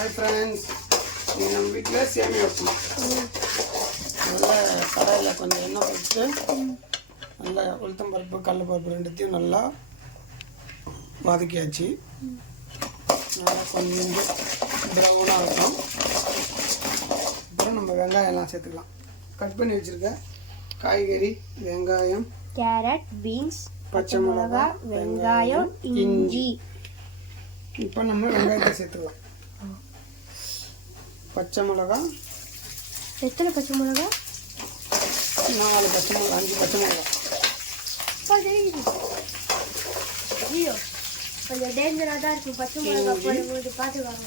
Hi friends, நீங்கள் நம்ம வீட்டில் சேமியா வைக்கணும். நல்லா கடாயில் கொஞ்சம் எண்ணெய் போட்டு நல்லா உளுத்தம் பருப்பு கடலைப்பருப்பு ரெண்டுத்தையும் நல்லா வதக்கியாச்சு. நல்லா கொஞ்சம் ப்ரௌனாக இருக்கும். அப்புறம் நம்ம வெங்காயம் எல்லாம் சேர்த்துக்கலாம். கட் பண்ணி வச்சுருக்க காய்கறி, வெங்காயம், கேரட், பீன்ஸ், பச்சை மிளகா, வெங்காயம், இஞ்சி. இப்போ நம்ம வெங்காயத்தை சேர்த்துக்கலாம். பச்சை மிளகா, எத்தனை பச்சை மிளகா? 4 பச்சை மிளகா, 5 பச்சை மிளகா. ஐயோ, கொஞ்சம் டேஞ்சராக தான் இருக்கும் பச்சை மிளகா போடும்போது பார்த்துவாங்க.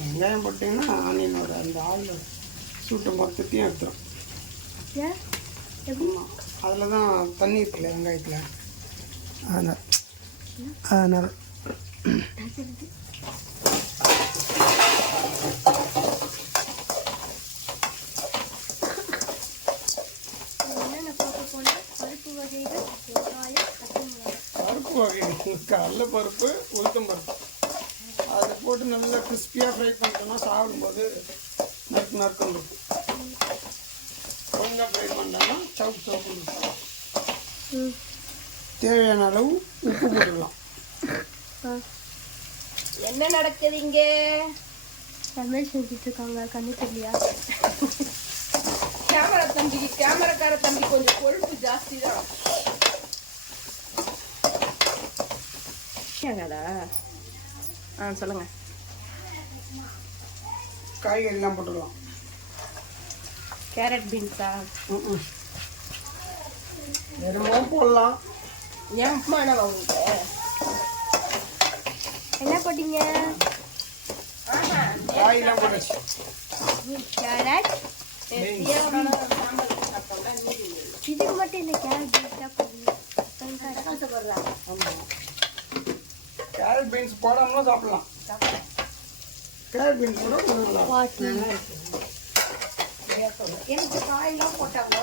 வெங்காயம் போட்டிங்கன்னா ஆனியன் ஒரு அந்த ஆயில் சூட்டை மொத்தத்தையும் எடுத்துரும். ஏன் எப்படி? அதில் தான் தண்ணி இருக்குல்ல வெங்காயத்தில், அதனால் பருப்பு வகை கடலை பருப்பு, உளுத்தம் பருப்பு அதை போட்டு நல்லா கிறிஸ்பியாக ஃப்ரை பண்ணிட்டோம்னா சாப்பிடும்போது நறுக்கு நறுக்கம் இருக்கும். கொஞ்சம் ஃப்ரை பண்ணோம்னா சவுக்கு சவுக்கு இருக்கும். தேவையான அளவு உப்பு போட்டுக்கலாம். என்ன நடக்குது இங்கே? சமையல் செஞ்சுட்டு இருக்காங்க. கண்ணு தெரியலையா? கேமராக்கார தம்பி கொஞ்சம் கொழுப்பு ஜாஸ்தி தான். சொல்லுங்க. காய்கறிலாம் போட்டுக்கலாம். கேரட், பீன்ஸா? வெறுமோ போடலாம். ஏன் உப்புமா என்னவா உங்களுக்கு? என்ன போட்டீங்க? காயெல்லாம் போட்டாச்சு. கேரட். இதுக்கு மட்டும் இந்த கேரட் கேரட் பீன்ஸ் போடாமலும் சாப்பிடலாம். கேரட் பீன்ஸ் கூட எனக்கு காயெல்லாம் போட்டாங்க,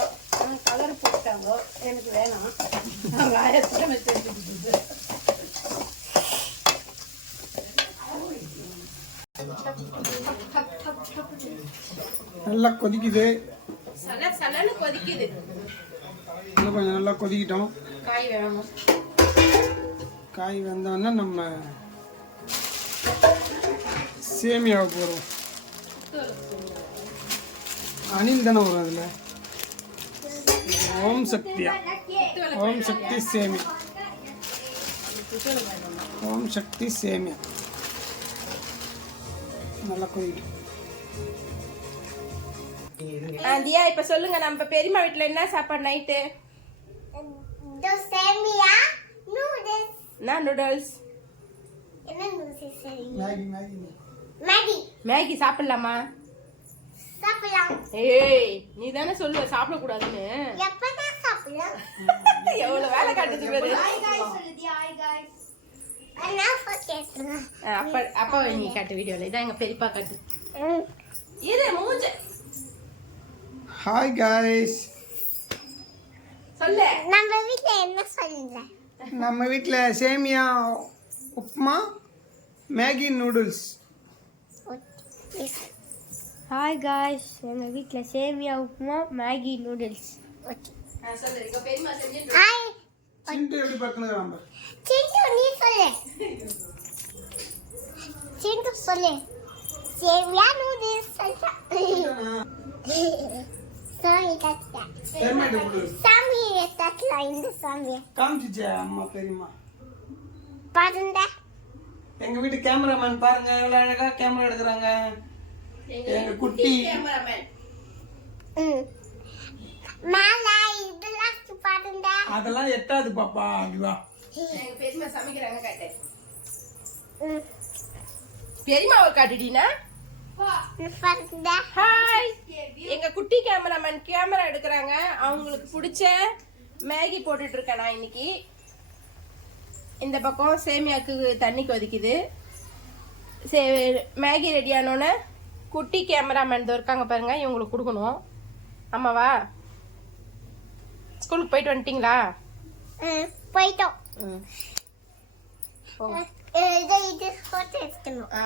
கலர் போட்டாங்க, எனக்கு வேணாம். நாங்கள் ஆயிரத்துல செஞ்சுக்கிட்டு நல்லா கொதிக்குது. சலன்னு கொதிக்குது. இன்னும் கொஞ்சம் நல்லா கொதிக்கிட்டோம். காய் வேணும். காய் வந்தோடனே நம்ம சேமியாவை போடுறோம். அணில் தானே வரும் அதில். ஓம் சக்தியா, ஓம் சக்தி சேமியா, ஓம் சக்தி சேமியா. நல்லா கொதிக்கிட்டோம். தியா, இப்ப சொல்லுங்க, நம்ம பெரியம்மா வீட்டுல என்ன சாப்பாடு நைட்டு? நூடுல்ஸ். மேகி சாப்பிடலாமா? ஏய், நீ தானே சொல்லுவ சாப்பிட கூடாதுன்னு. எவ்வளவு வேலை காட்டுது பேரு. அப்பா நீ காட்டு வீடியோல. இதான் எங்க பெரியப்பா காட்டு. இது மூஞ்ச. ஹாய் காய்ஸ், சொல்லு. நம்ம வீட்ல என்ன சொல்லுங்க? நம்ம வீட்டில் சேமியா upma, Maggi, noodles. Hi guys, எங்கள் வீட்டில் சேமியா உப்புமா, மேகி, நூடுல்ஸ். சொல்லு. இங்க பெரியம்மா செஞ்சு. ஹாய் சிண்டு எப்படி பார்க்கணும்? சிண்டு, நீ சொல்லு. சிண்டு சொல்லு. சேமியா நூடுல்ஸ் காமிச்சிச்சே அம்மா பெரியம்மா. பாருங்க, எங்க வீட்டு கேமராமேன் பாருங்க, எவ்வளவு அழகா கேமரா எடுக்கிறாங்க. எங்க குட்டி கேமராமேன். அதெல்லாம் எட்டாது பாப்பா. அப்படிவா எங்க பெரியம்மா சமைக்கிறாங்க காட்டு. பெரியம்மாவை காட்டுடினா. ஹாய், எங்க குட்டி கேமராமேன் கேமரா எடுக்கிறாங்க. அவங்களுக்கு பிடிச்ச மேகி போட்டுட்டு இருக்கேன் நான் இன்னைக்கு. இந்த பக்கம் சேமியாக்கு தண்ணி கொதிக்குது. மேகி ரெடி ஆனோன்னு குட்டி கேமராமேன் இருக்காங்க பாருங்க, இவங்களுக்கு கொடுக்கணும். ஆமாவா? ஸ்கூலுக்கு போயிட்டு வந்துட்டீங்களா? போயிட்டோம். போங்க. இது போட்டு எடுக்கணும். ஆ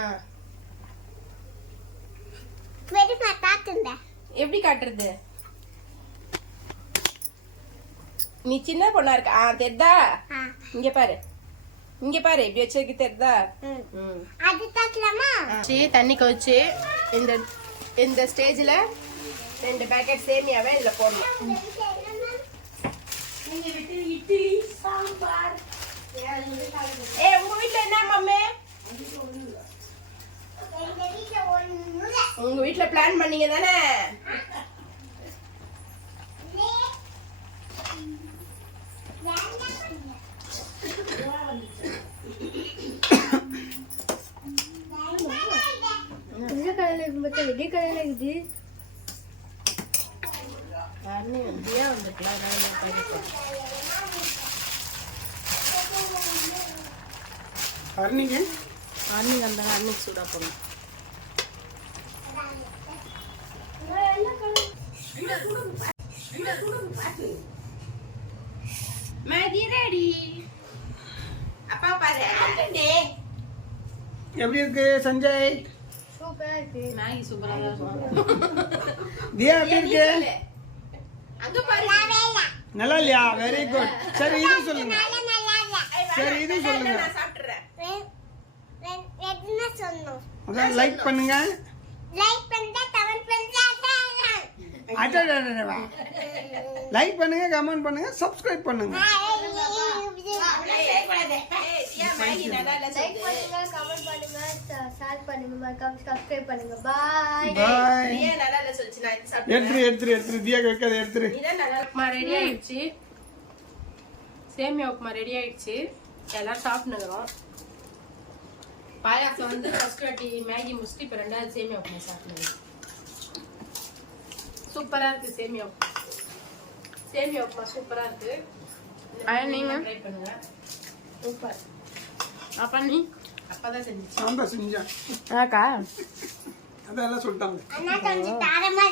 பெரியமா தாத்துங்க. எப்படி காட்டுறது? நீ சின்ன பொண்ணா இருக்க. தெரிதா? இங்க பாரு, இங்க பாரு, இப்படி வச்சிருக்கு, தெரிதா? அது தாத்தலாமா? தண்ணி கொதிச்சு இந்த ஸ்டேஜ்ல 2 பேக்கெட் சேமியாவை இதுல போடணும். இட்லி சாம்பார். உங்க வீட்ல என்ன மம்மி? எங்க வீட்ல ஒண்ணுல உங்க வீட்ல பிளான் பண்ணீங்க தானே? அருணிங்க அன்னைக்கு அந்த அன்னைக்கு சூடா போடணும். Maggi ready. அப்பா பாரு. எப்படி இருக்கு சஞ்சய்? சூப்பரா இருக்கு. மேகி சூப்பரா இருக்கும். தியா எப்படி இருக்கு? அங்க பாரு. நல்லா இல்லையா? Very good. சரி இது சொல்லுங்க. சரி இது சொல்லுங்க. நான் சாப்பிட்டுறேன். என்ன சொன்னோம்? அதான் லைக் பண்ணுங்க. லைக் பண்ணுங்க, கமெண்ட் பண்ணுங்க. அடடடடடா. லைக் பண்ணுங்க, கமெண்ட் பண்ணுங்க, சப்ஸ்கிரைப் பண்ணுங்க. மேகி நல்லா இல்ல லைக் சொல்லு. பண்ணுங்க, கமெண்ட் பண்ணுங்க, ஷேர் பண்ணுங்க, மறக்காம சப்ஸ்கிரைப் பண்ணுங்க. பாய். பாய். தியா நல்லா இல்ல சொல்லுச்சு. நான் இது சாப்பிட்டேன். எடுத்துரு தியா வைக்காத எடுத்துரு. இதான் நல்லா உப்புமா ரெடி ஆயிடுச்சு. சேமியா உப்புமா ரெடி ஆயிடுச்சு. எல்லாரும் சாப்பிட்டுக்கிறோம். பாயாசம் வந்து ஃபர்ஸ்ட் வாட்டி மேகி முடிச்சுட்டு இப்போ 2வது சேமியா உப்புமா சாப்பிட்டுக்கிறோம். சூப்பரா இருக்கு சேமியா உப்புமா. சேமியா உப்புமா சூப்பரா இருக்கு. நீங்க ட்ரை பண்ணுங்க. சூப்பர். அப்பா நீ அப்பதான் செஞ்சுச்சு. நான் தான் செஞ்சேன். அக்கா அதெல்லாம் சொல்லிட்டாங்க. அண்ணா கொஞ்சம் தாரமா